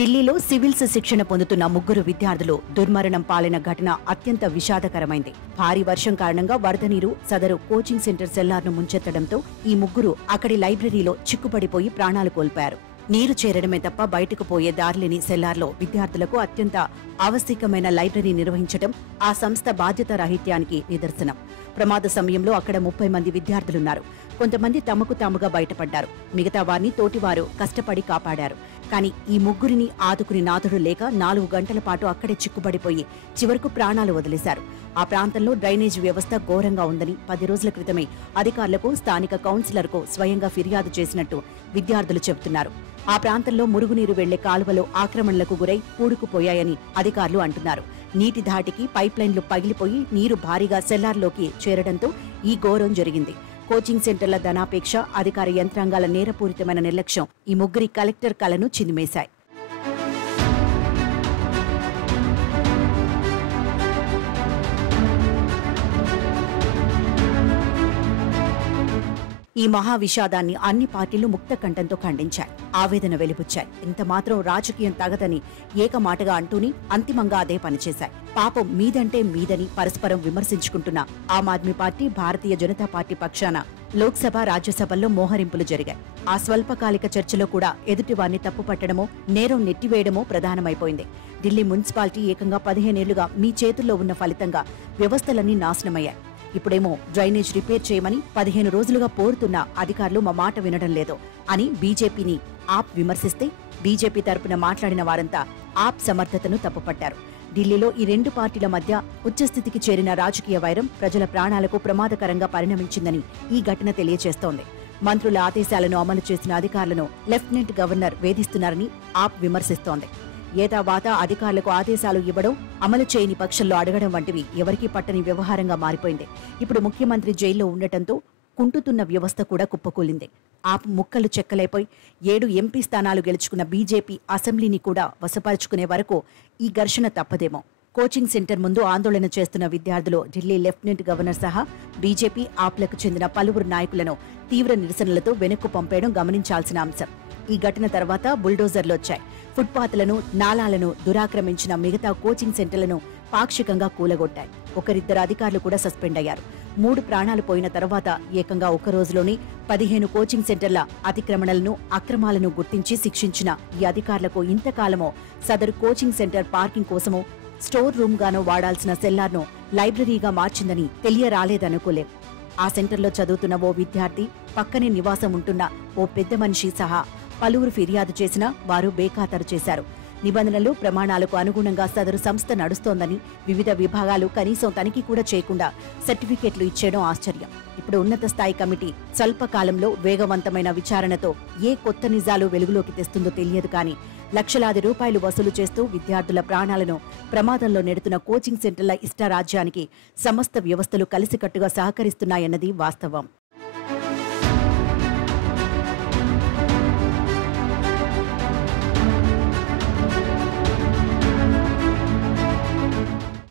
ఢిల్లీలో సివిల్స్ శిక్షణ పొందుతున్న ముగ్గురు విద్యార్థులు దుర్మరణం పాలైన ఘటన అత్యంత విషాదకరమైంది. భారీ వర్షం కారణంగా వరద నీరు సదరు కోచింగ్ సెంటర్ సెల్లార్ను ముంచెత్తడంతో ఈ ముగ్గురు అక్కడి లైబ్రరీలో చిక్కుపడిపోయి ప్రాణాలు కోల్పోయారు. నీరు చేరడమే తప్ప బయటకు పోయే దారిలేని సెల్లార్లో విద్యార్థులకు అత్యంత ఆవశ్యకమైన లైబ్రరీ నిర్వహించడం ఆ సంస్థ బాధ్యత రాహిత్యానికి నిదర్శనం. ప్రమాద సమయంలో అక్కడ 30 మంది విద్యార్థులున్నారు. కొంతమంది తమకు తాముగా బయటపడ్డారు. మిగతా వారిని తోటివారు కష్టపడి కాపాడారు. కానీ ఈ ముగ్గురిని ఆదుకుని నాథుడు లేక 4 గంటల పాటు అక్కడే చిక్కుబడిపోయి చివరకు ప్రాణాలు వదిలేశారు. ఆ ప్రాంతంలో డ్రైనేజ్ వ్యవస్థ ఘోరంగా ఉందని 10 రోజుల క్రితమే అధికారులకు స్థానిక కౌన్సిలర్కు స్వయంగా ఫిర్యాదు చేసినట్టు విద్యార్థులు చెబుతున్నారు. ఆ ప్రాంతంలో మురుగునీరు వెళ్లే కాలువలు ఆక్రమణలకు గురై పూడుకుపోయాయని అధికారులు అంటున్నారు. నీటి ధాటికి పైప్లైన్లు పగిలిపోయి నీరు భారీగా సెల్లార్లోకి చేరడంతో ఈ ఘోరం జరిగింది. కోచింగ్ సెంటర్ల ధనాపేక్ష, అధికార యంత్రాంగాల నేరపూరితమైన నిర్లక్ష్యం ఈ ముగ్గురి కలెక్టర్ కలను చిదిమేశాయి. ఈ మహా విషాదాన్ని అన్ని పార్టీలు ముక్త కంఠంతో ఖండించాయి, ఆవేదన వెలిబుచ్చాయి. ఇంత మాత్రం రాజకీయం తగదని ఏకమాటగా అంటూని అంతిమంగా అదే పనిచేశాయి. పాపం మీదంటే మీదని పరస్పరం విమర్శించుకుంటున్న ఆమ్ ఆద్మీ పార్టీ, భారతీయ జనతా పార్టీ పక్షాన లోక్సభ, రాజ్యసభల్లో మోహరింపులు జరిగాయి. ఆ స్వల్పకాలిక చర్చలో కూడా ఎదుటివారిని తప్పుపట్టడమో, నేరం నెట్టివేయడమో ప్రధానమైపోయింది. ఢిల్లీ మున్సిపాలిటీ ఏకంగా 15 ఏళ్లుగా మీ చేతుల్లో ఉన్న ఫలితంగా వ్యవస్థలన్నీ నాశనమయ్యాయి. ఇప్పుడేమో డ్రైనేజ్ రిపేర్ చేయమని 15 రోజులుగా పోరుతున్న అధికారులు మా మాట వినడం లేదు అని బీజేపీని ఆప్ విమర్శిస్తే, బీజేపీ తరపున మాట్లాడిన వారంతా ఆప్ సమర్థతను తప్పుపట్టారు. ఢిల్లీలో ఈ 2 పార్టీల మధ్య ఉచ్చస్థితికి చేరిన రాజకీయ వైరం ప్రజల ప్రాణాలకు ప్రమాదకరంగా పరిణమించిందని ఈ ఘటన తెలియజేస్తోంది. మంత్రుల ఆదేశాలను అమలు చేసిన అధికారులను లెఫ్టినెంట్ గవర్నర్ వేధిస్తున్నారని ఆప్ విమర్శిస్తోంది. ఏతావాతా అధికారులకు ఆదేశాలు ఇవ్వడం, అమలు చేయని పక్షంలో అడగడం వంటివి ఎవరికీ పట్టని వ్యవహారంగా మారిపోయింది. ఇప్పుడు ముఖ్యమంత్రి జైల్లో ఉండటంతో కుంటుతున్న వ్యవస్థ కూడా కుప్పకూలింది. ఆప్ ముక్కలు చెక్కలైపోయి 7 ఎంపీ స్థానాలు గెలుచుకున్న బీజేపీ అసెంబ్లీని కూడా వశపరుచుకునే వరకు ఈ ఘర్షణ తప్పదేమో. కోచింగ్ సెంటర్ ముందు ఆందోళన చేస్తున్న విద్యార్థులు ఢిల్లీ లెఫ్టినెంట్ గవర్నర్ సహా బీజేపీ, ఆప్లకు చెందిన పలువురు నాయకులను తీవ్ర నిరసనలతో వెనక్కు పంపేయడం గమనించాల్సిన అంశం. ఈ ఘటన తర్వాత బుల్డోజర్లొచ్చాయి. ఫుట్పాత్లను, నాలాలను దురాక్రమించిన మిగతా కోచింగ్ సెంటర్లను పాక్షికంగా కూలగొట్టాయి. 1-2 అధికారులు కూడా సస్పెండ్ అయ్యారు. 3 ప్రాణాలు పోయిన తర్వాత ఏకంగా ఒక్క రోజులోనే 15 కోచింగ్ సెంటర్ల అతిక్రమణలను, అక్రమాలను గుర్తించి శిక్షించిన ఈ అధికారులకు ఇంతకాలమో సదరు కోచింగ్ సెంటర్ పార్కింగ్ కోసమో, స్టోర్ రూమ్ గానో వాడాల్సిన సెల్లార్ను లైబ్రరీగా మార్చిందని తెలియరాలేదనుకోలేం. ఆ సెంటర్లో చదువుతున్న ఓ విద్యార్థి, పక్కనే నివాసం ఉంటున్న ఓ పెద్ద మనిషి సహా పలువురు ఫిర్యాదు చేసినా వారు బేఖాతరు చేశారు. నిబంధనలు, ప్రమాణాలకు అనుగుణంగా సదరు సంస్థ నడుస్తోందని వివిధ విభాగాలు కనీసం తనిఖీ కూడా చేయకుండా సర్టిఫికెట్లు ఇచ్చేయడం ఆశ్చర్యం. ఇప్పుడు ఉన్నత స్థాయి కమిటీ స్వల్పకాలంలో వేగవంతమైన విచారణతో ఏ కొత్త నిజాలు వెలుగులోకి తెస్తుందో తెలియదు. కానీ లక్షలాది రూపాయలు వసూలు చేస్తూ విద్యార్థుల ప్రాణాలను ప్రమాదంలో నెడుతున్న కోచింగ్ సెంటర్ల ఇష్టారాజ్యానికి సమస్త వ్యవస్థలు కలిసికట్టుగా సహకరిస్తున్నాయన్నది వాస్తవం.